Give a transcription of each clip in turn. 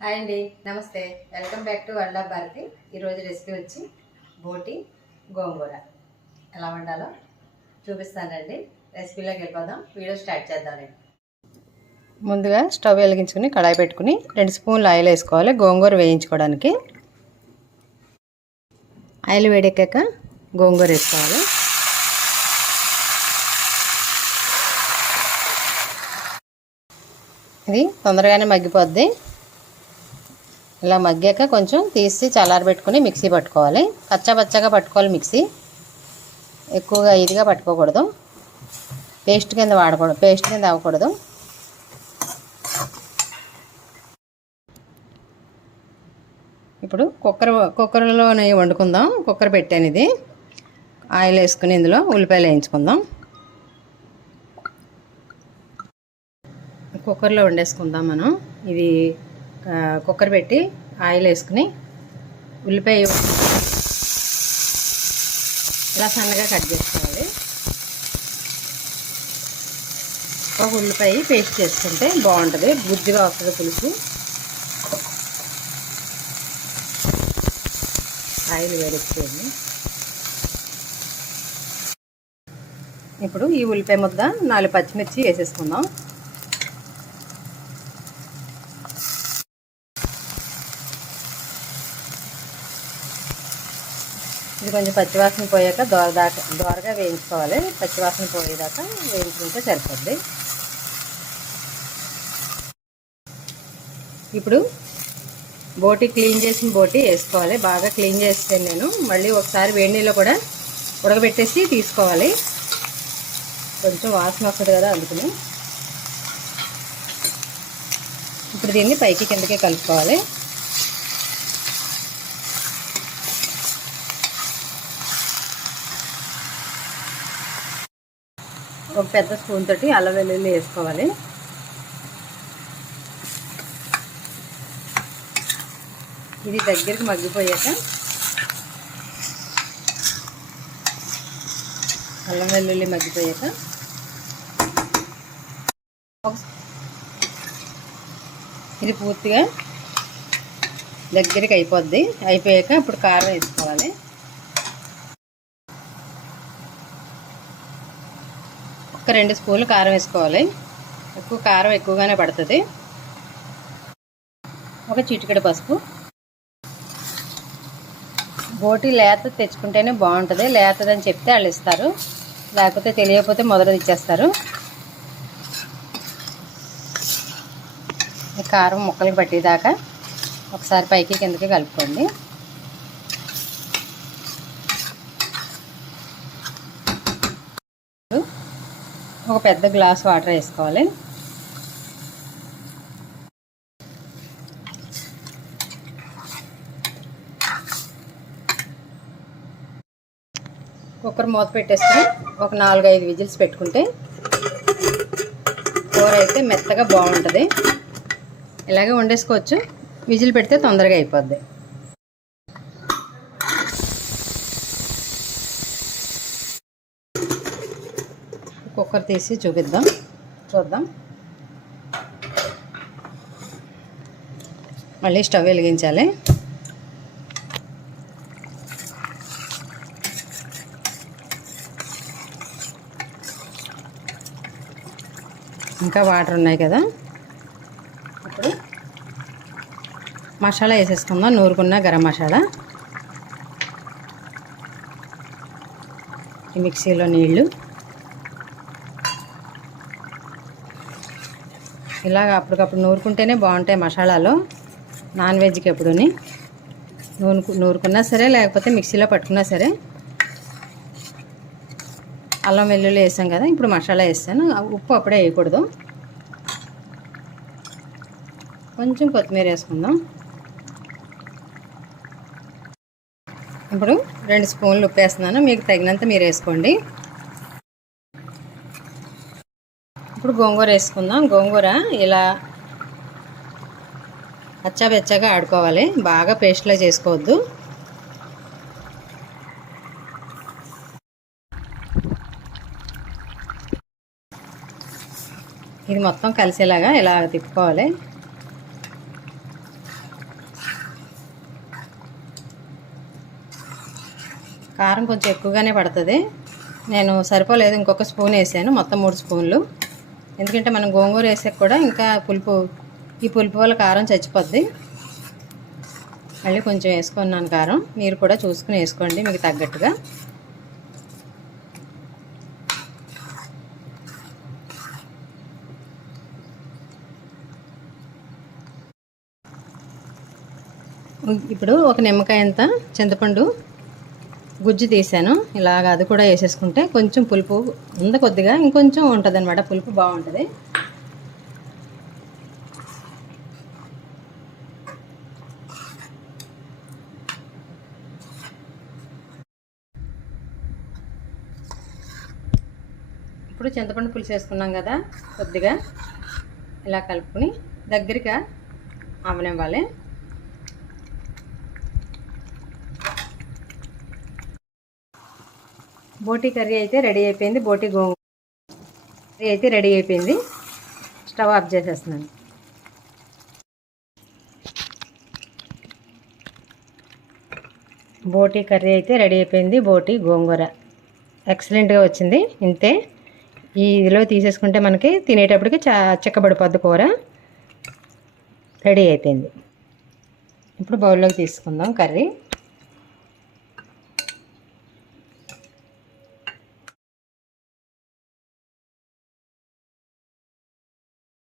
Hi అండి, నమస్తే. Welcome back to world of Bharathi. ఈరోజు రెసిపీ వచ్చి బోటి గోంగూర ఎలా వండాలో చూపిస్తానండి. రెసిపీలోకి వెళ్ళిపోదాం. వీడియో స్టార్ట్ చేద్దామండి. ముందుగా స్టవ్ వెలిగించుకుని కడాయి పెట్టుకుని 2 స్పూన్లు ఆయిల్ వేసుకోవాలి గోంగూర వేయించుకోవడానికి. ఆయిల్ వేడెక్కాక గోంగూర వేసుకోవాలి. ఇది తొందరగానే మగ్గిపోద్ది. ఇలా మగ్గాక కొంచెం తీసి చల్లారబెట్టుకుని మిక్సీ పట్టుకోవాలి. కచ్చాపచ్చగా పట్టుకోవాలి మిక్సీ, ఎక్కువగా ఇదిగా పట్టుకోకూడదు. పేస్ట్ కింద అవ్వకూడదు. ఇప్పుడు కుక్కర్లోనే వండుకుందాం. కుక్కర్ పెట్టాను. ఇది ఆయిల్ వేసుకుని ఇందులో ఉల్లిపాయలు వేయించుకుందాం. కుక్కర్లో వండేసుకుందాం మనం. ఇది కుక్కర్ పెట్టి ఆయిల్ వేసుకుని ఉల్లిపాయ ఇలా సన్నగా కట్ చేసుకోవాలి. ఒక ఉల్లిపాయ పేస్ట్ చేసుకుంటే బాగుంటుంది, బుద్ధిగా వస్తుంది పులుసు. ఆయిల్ వేడెక్కింది. ఇప్పుడు ఈ ఉల్లిపాయ ముద్ద 4 పచ్చిమిర్చి వేసేసుకుందాం. ఇది కొంచెం పచ్చివాసన పోయాక దోరగా వేయించుకోవాలి. పచ్చివాసన పోయేదాకా వేయించుకుంటే సరిపోద్ది. ఇప్పుడు క్లీన్ చేసిన బోటి వేసుకోవాలి. బాగా క్లీన్ చేస్తే నేను మళ్ళీ ఒకసారి వేడి నీళ్ళు కూడా ఉడకబెట్టేసి తీసుకోవాలి. కొంచెం వాసన వస్తుంది కదా, అందుకని. ఇప్పుడు దీన్ని పైకి కిందకే కలుపుకోవాలి. ఒక పెద్ద స్పూన్ తోటి అల్లం వెల్లుల్లి వేసుకోవాలి. ఇది దగ్గరికి మగ్గిపోయాక అల్లం వెల్లుల్లి మగ్గిపోయాక ఇది పూర్తిగా దగ్గరికి అయిపోయాక ఇప్పుడు కారం వేసుకోవాలి. ఒక 2 స్పూన్లు కారం వేసుకోవాలి. కారం ఎక్కువగానే పడుతుంది. ఒక చిటికెడు పసుపు. బోటి లేత తెచ్చుకుంటేనే బాగుంటుంది. లేతదని చెప్తే వాళ్ళు ఇస్తారు, లేకపోతే తెలియకపోతే మొదలు ఇచ్చేస్తారు. ఈ కారం ముక్కలకి పట్టేదాకా ఒకసారి పైకి కిందకి కలుపుకోండి. ఒక పెద్ద గ్లాస్ వాటర్ వేసుకోవాలి. కుక్కర్ మూత పెట్టేసుకుని ఒక 4-5 విజిల్స్ పెట్టుకుంటే కూర అయితే మెత్తగా బాగుంటుంది. ఇలాగే వండేసుకోవచ్చు. విజిల్ పెడితే తొందరగా అయిపోద్ది. కుక్కర్ తీసి చూద్దాం. మళ్ళీ స్టవ్ వెలిగించాలి. ఇంకా వాటర్ ఉన్నాయి కదా. ఇప్పుడు మసాలా వేసేసుకుందాం. నూరుకున్న గరం మసాలా, ఈ మిక్సీలో నీళ్ళు. ఇలాగ అప్పటికప్పుడు నూరుకుంటేనే బాగుంటాయి మసాలాలు. నాన్ వెజ్కి ఎప్పుడుని నూరుకున్నా సరే, లేకపోతే మిక్సీలో పట్టుకున్నా సరే. అల్లం వెల్లుల్లి వేసాం కదా, ఇప్పుడు మసాలా వేస్తాను. ఉప్పు అప్పుడే వేయకూడదు. కొంచెం కొత్తిమీర వేసుకుందాం. ఇప్పుడు 2 స్పూన్లు ఉప్పు వేస్తున్నాను. మీకు తగినంత మీరు వేసుకోండి. ఇప్పుడు గోంగూర వేసుకుందాం. గోంగూర ఇలా అచ్చాబెచ్చగా ఆడుకోవాలి, బాగా పేస్ట్లా చేసుకోవద్దు. ఇది మొత్తం కలిసేలాగా ఇలా తిప్పుకోవాలి. కారం కొంచెం ఎక్కువగానే పడుతుంది. నేను సరిపోలేదు, ఇంకొక స్పూన్ వేసాను, మొత్తం 3 స్పూన్లు. ఎందుకంటే మనం గోంగూర వేసాక కూడా ఇంకా ఈ పులుపు వల్ల కారం చచ్చిపోద్ది. మళ్ళీ కొంచెం వేసుకున్నాను కారం. మీరు కూడా చూసుకుని వేసుకోండి మీకు తగ్గట్టుగా. ఇప్పుడు ఒక నిమ్మకాయ అంత చింతపండు గుజ్జు తీసాను. ఇలాగ అది కూడా వేసేసుకుంటే కొంచెం పులుపు ఉంది, కొద్దిగా ఇంకొంచెం ఉంటుంది అనమాట, పులుపు బాగుంటుంది. ఇప్పుడు చింతపండు పులుసు వేసుకున్నాం కదా, కొద్దిగా ఇలా కలుపుకొని దగ్గరగా అవనివ్వాలి. బోటి కర్రీ అయితే రెడీ అయిపోయింది. బోటి గోంగూర కర్రీ అయితే రెడీ అయిపోయింది. స్టవ్ ఆఫ్ చేసేస్తున్నాను. బోటి కర్రీ అయితే రెడీ అయిపోయింది. బోటి గోంగూర ఎక్సలెంట్గా వచ్చింది. ఇంతే, ఈ ఇదిలో తీసేసుకుంటే మనకి తినేటప్పటికి చిక్కబడిపోద్ది కూర. రెడీ అయిపోయింది. ఇప్పుడు బౌల్లోకి తీసుకుందాం కర్రీ.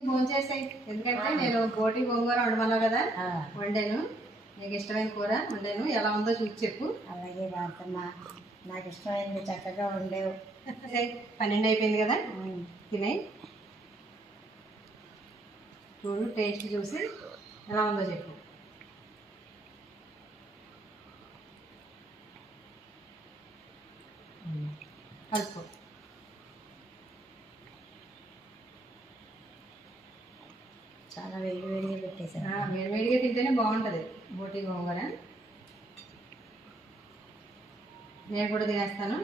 భోంచేసాయి, ఎందుకంటే నేను బోటి గోంగూర వండమన్నా కదా, వండాను. నీకు ఇష్టమైన కూర వండాను, ఎలా ఉందో చూసి చెప్పు. అలాగే వాడతమ్మా, నాకు ఇష్టమైంది, చక్కగా ఉండేవు. 12 అయిపోయింది కదా, తినే చూడు, టేస్ట్ చూసి ఎలా ఉందో చెప్పు. కలుపు. చాలా వేడిగా పెట్టేసాను. వేడివేడిగా తింటేనే బాగుంటుంది బోటి గోంగూర. నేను కూడా తినేస్తాను,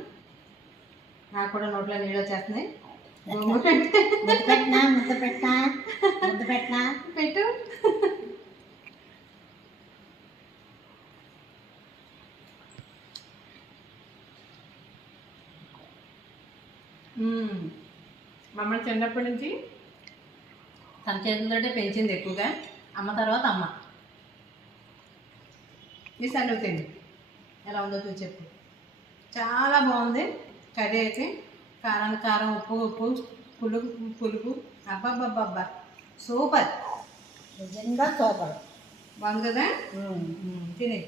నాకు కూడా నోట్లో నీళ్ళు వచ్చేస్తున్నాయి. ముద్ద పెట్టినా పెట్టు. మమ్మల్ని చిన్నప్పటి నుంచి తన చేతులతోటే పెంచింది ఎక్కువగా, అమ్మ తర్వాత అమ్మ. ఈసారి నువ్వు తిండి ఎలా ఉందో చూసి చెప్పు. చాలా బాగుంది కర్రీ అయితే. కారానికి కారం, ఉప్పు ఉప్పు, పులుపు. అబ్బాబ్బాబ్బా, సూపర్, నిజంగా సూపర్. బాగుంది కదా, తినే.